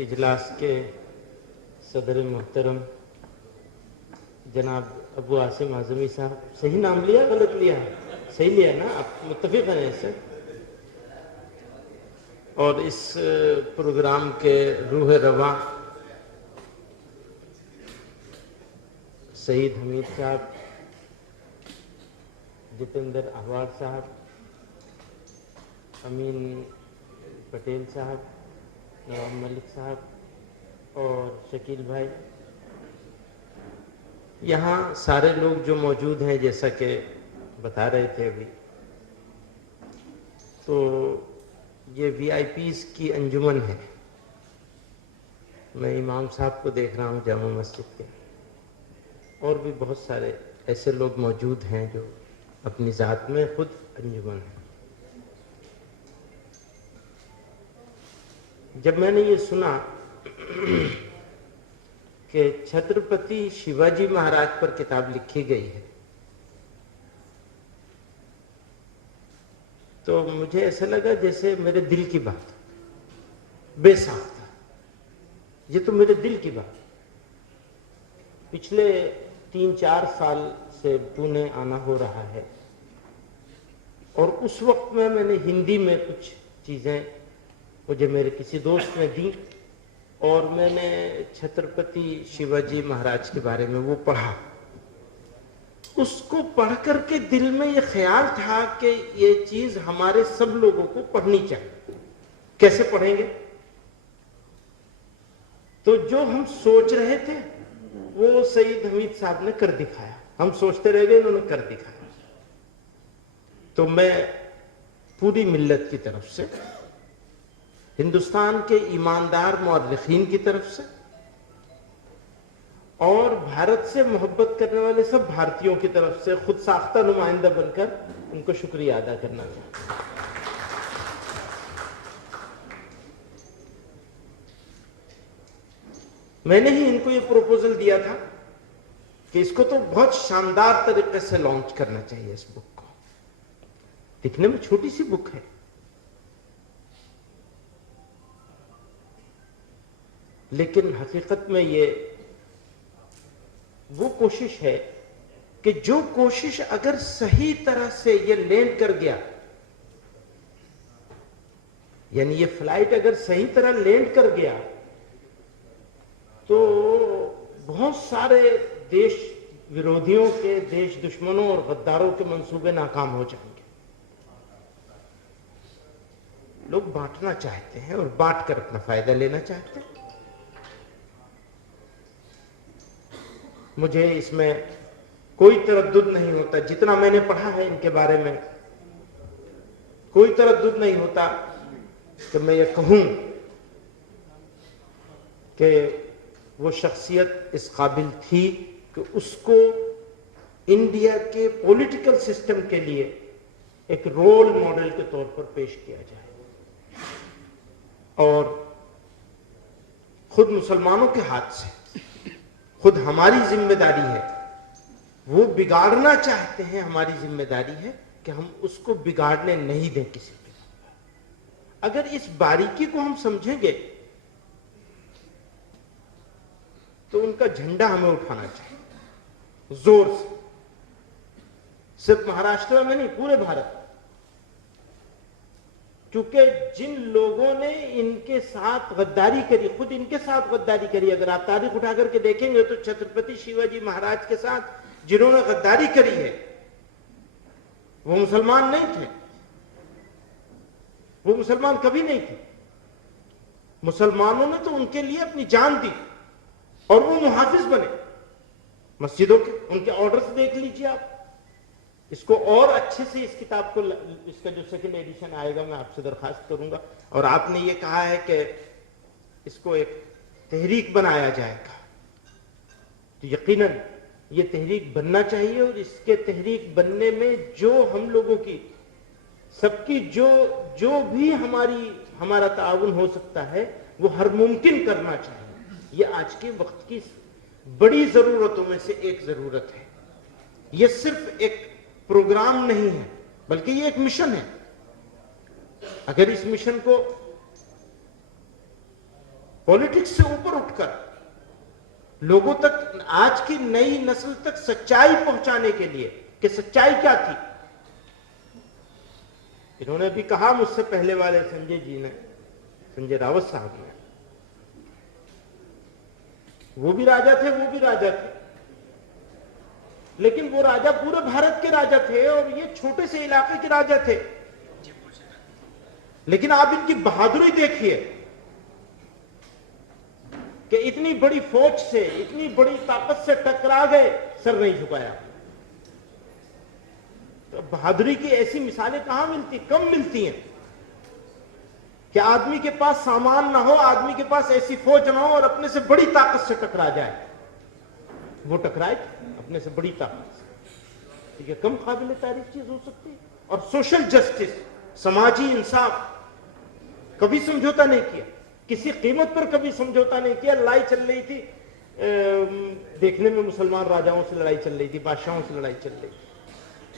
इजलास के सदर मोहतरम जनाब अबू आसिम आज़मी साहब, सही नाम लिया गलत लिया? सही लिया ना? आप मुत्तफिक हैं इससे? और इस प्रोग्राम के रूह रवा सईद हमीद साहब, जितेंद्र अहवार साहब, अमीन पटेल साहब, नवाब मलिक साहब और शकील भाई, यहाँ सारे लोग जो मौजूद हैं, जैसा कि बता रहे थे अभी, तो ये VIPs की अंजुमन है। मैं इमाम साहब को देख रहा हूँ जामा मस्जिद के, और भी बहुत सारे ऐसे लोग मौजूद हैं जो अपनी ज़ात में खुद अंजुमन है। जब मैंने ये सुना कि छत्रपति शिवाजी महाराज पर किताब लिखी गई है, तो मुझे ऐसा लगा जैसे मेरे दिल की बात, बेसाख्ता। ये तो मेरे दिल की बात। पिछले 3-4 साल से पुणे आना हो रहा है, और उस वक्त में मैंने हिंदी में कुछ चीज़ें मुझे मेरे किसी दोस्त ने दी, और मैंने छत्रपति शिवाजी महाराज के बारे में वो पढ़ा। उसको पढ़ करके दिल में ये ख्याल था कि ये चीज हमारे सब लोगों को पढ़नी चाहिए। कैसे पढ़ेंगे? तो जो हम सोच रहे थे वो सईद हमीद साहब ने कर दिखाया। हम सोचते रह गए, इन्होंने कर दिखाया। तो मैं पूरी मिल्लत की तरफ से, हिंदुस्तान के ईमानदार मुअर्रिखीन की तरफ से, और भारत से मोहब्बत करने वाले सब भारतीयों की तरफ से खुद साख्ता नुमाइंदा बनकर उनको शुक्रिया अदा करना चाहता हूं। मैंने ही इनको ये प्रपोजल दिया था कि इसको तो बहुत शानदार तरीके से लॉन्च करना चाहिए। इस बुक को, दिखने में छोटी सी बुक है, लेकिन हकीकत में ये वो कोशिश है कि जो कोशिश अगर सही तरह से ये लैंड कर गया, यानी ये फ्लाइट अगर सही तरह लैंड कर गया, तो बहुत सारे देश विरोधियों के, देश दुश्मनों और गद्दारों के मंसूबे नाकाम हो जाएंगे। लोग बांटना चाहते हैं और बांट कर अपना फायदा लेना चाहते हैं। मुझे इसमें कोई तरद्दुद नहीं होता, जितना मैंने पढ़ा है इनके बारे में, कोई तरद्दुद नहीं होता कि मैं ये कहूं कि वो शख्सियत इस काबिल थी कि उसको इंडिया के पॉलिटिकल सिस्टम के लिए एक रोल मॉडल के तौर पर पेश किया जाए। और खुद मुसलमानों के हाथ से, खुद हमारी जिम्मेदारी है, वो बिगाड़ना चाहते हैं, हमारी जिम्मेदारी है कि हम उसको बिगाड़ने नहीं दें किसी के। अगर इस बारीकी को हम समझेंगे तो उनका झंडा हमें उठाना चाहिए जोर से, सिर्फ महाराष्ट्र में नहीं, पूरे भारत। क्योंकि जिन लोगों ने इनके साथ गद्दारी करी, खुद इनके साथ गद्दारी करी, अगर आप तारीख उठा करके देखेंगे तो छत्रपति शिवाजी महाराज के साथ जिन्होंने गद्दारी करी है वो मुसलमान नहीं थे, वो मुसलमान कभी नहीं थे। मुसलमानों ने तो उनके लिए अपनी जान दी और वो मुहाफिज बने मस्जिदों के। उनके ऑर्डर्स देख लीजिए आप। इसको और अच्छे से, इस किताब को, इसका जो सेकंड एडिशन आएगा, मैं आपसे दरखास्त करूंगा। और आपने ये कहा है कि इसको एक तहरीक बनाया जाएगा, तो यकीनन ये तहरीक बनना चाहिए। और इसके तहरीक बनने में जो हम लोगों की, सबकी जो भी हमारा ताउन हो सकता है, वो हर मुमकिन करना चाहिए। ये आज के वक्त की बड़ी जरूरतों में से एक जरूरत है। ये सिर्फ एक प्रोग्राम नहीं है, बल्कि ये एक मिशन है। अगर इस मिशन को पॉलिटिक्स से ऊपर उठकर लोगों तक, आज की नई नस्ल तक सच्चाई पहुंचाने के लिए कि सच्चाई क्या थी। इन्होंने भी कहा मुझसे पहले वाले संजय जी ने, संजय रावत साहब ने, वो भी राजा थे, वो भी राजा थे, लेकिन वो राजा पूरे भारत के राजा थे और ये छोटे से इलाके के राजा थे। लेकिन आप इनकी बहादुरी देखिए कि इतनी बड़ी फौज से, इतनी बड़ी ताकत से टकरा गए, सर नहीं झुकाया। तो बहादुरी की ऐसी मिसालें कहां मिलती, कम मिलती हैं कि आदमी के पास सामान ना हो, आदमी के पास ऐसी फौज ना हो और अपने से बड़ी ताकत से टकरा जाए। वो टकराए अपने से बड़ी ताकत से। ठीक है, कम काबिल तारीफ चीज हो सकती है। और सोशल जस्टिस, समाजी इंसाफ, कभी समझौता नहीं किया, किसी कीमत पर कभी समझौता नहीं किया। लड़ाई चल रही थी, देखने में मुसलमान राजाओं से लड़ाई चल रही थी, बादशाहों से लड़ाई चल रही थी।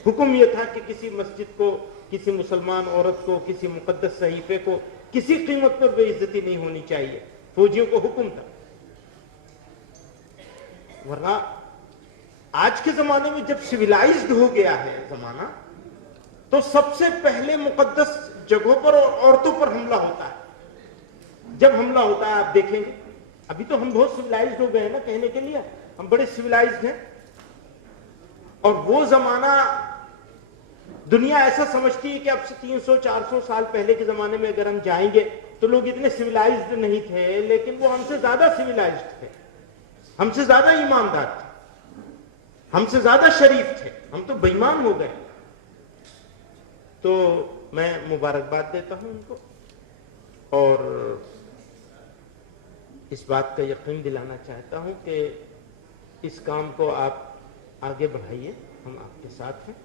हुक्म यह था कि किसी मस्जिद को, किसी मुसलमान औरत को, किसी मुकद्दस सहीफे को किसी कीमत पर बेइज्जती नहीं होनी चाहिए। फौजियों को हुक्म था। वरना आज के जमाने में जब सिविलाइज्ड हो गया है जमाना, तो सबसे पहले मुकद्दस जगहों पर और औरतों पर हमला होता है। जब हमला होता है, आप देखेंगे, अभी तो हम बहुत सिविलाइज्ड हो गए हैं ना, कहने के लिए हम बड़े सिविलाइज्ड हैं। और वो जमाना दुनिया ऐसा समझती है कि अब से 300-400 साल पहले के जमाने में अगर हम जाएंगे तो लोग इतने सिविलाइज्ड नहीं थे, लेकिन वो हमसे ज्यादा सिविलाइज्ड थे, हमसे ज्यादा ईमानदार थे, हमसे ज्यादा शरीफ थे। हम तो बेईमान हो गए। तो मैं मुबारकबाद देता हूं उनको और इस बात का यकीन दिलाना चाहता हूं कि इस काम को आप आगे बढ़ाइए, हम आपके साथ हैं।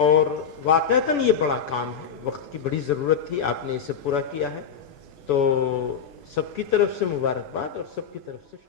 और वाकईतन ये बड़ा काम है, वक्त की बड़ी ज़रूरत थी, आपने इसे पूरा किया है। तो सबकी तरफ से मुबारकबाद और सबकी तरफ से